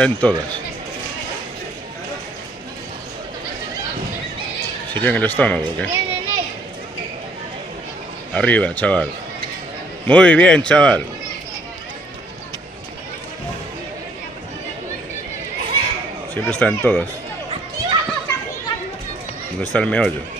Está en todas. ¿Sería en el estómago o qué? Arriba, chaval. Muy bien, chaval. Siempre está en todas. ¿Dónde está el meollo?